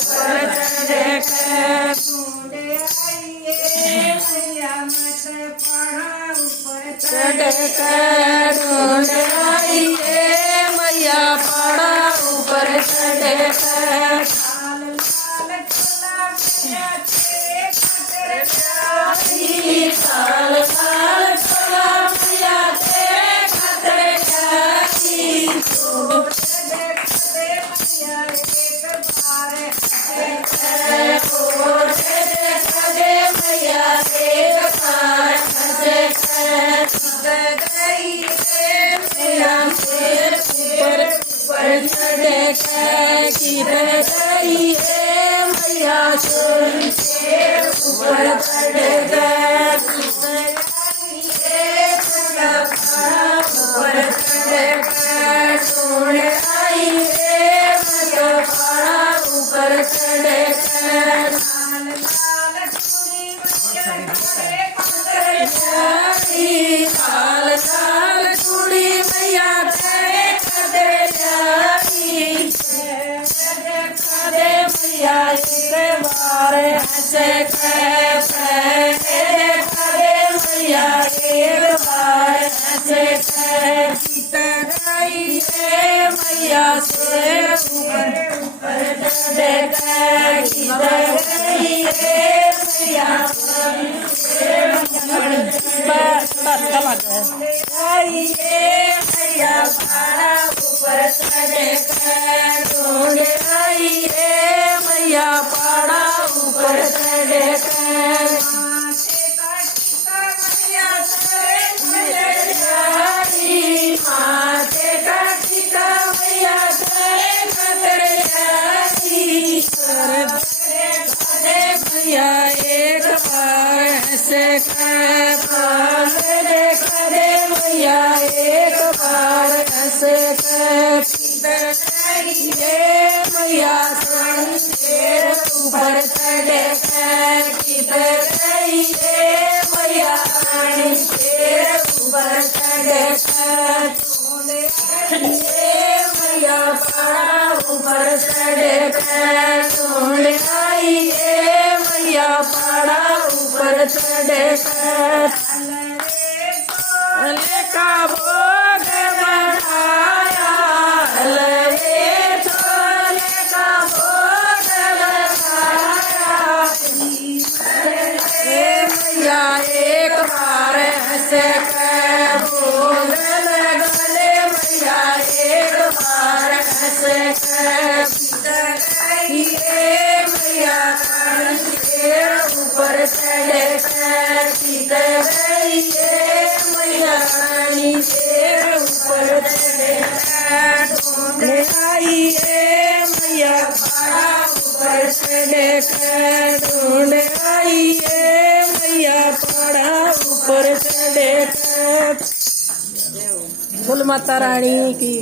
ऊपर चढ़े के ढूंढे आइए मैया मत पड़ा ऊपर चढ़े के ढूंढ आइए मैया पड़ा ऊपर चढ़े के लाल लाल चोला मैया के खतर प्यारी साल साल चला मैया तेरे खातिर प्यारी मैया एक बार हंसे मैया शेर ऊपर ऊपर चढ़े के किधर गई है मैया शेर ऊपर चढ़े के ऊपर चढ़े के ढूंढ आई है मैया पड़ा ऊपर चढ़े के साल साल कुड़ी मैया तेरे खदे जाई खदे मैया एक बार हंसे खदे मैया एक बार हंसे गई है मैया से ऊपर चढ़े गई है मैया मैया पारा ऊपर चढ़े ढूंढ आई है मैया पारा ऊपर चढ़े माते का टीका मैया तेरे खतर मैया एक बार हंसे खदे मैया एक बार हंसे मैया शेर ऊपर चढ़े किधर गई मैया शेर ऊपर चढ़े मैया पड़ा ऊपर चढ़े ढूंढ आई है मैया पड़ा ऊपर चढ़े का भोग बनाया लगे छोले का भोग बनाया मैया एक बार हंसे भोग लगले मैया एक बार हंसे मैया शेर ऊपर चढ़े गई मैया शेर ऊपर चढ़े ढूंढ आई है मैया पारा ऊपर चढ़े ढूंढ आई है मैया पारा ऊपर चढ़े। बोल माता रानी की।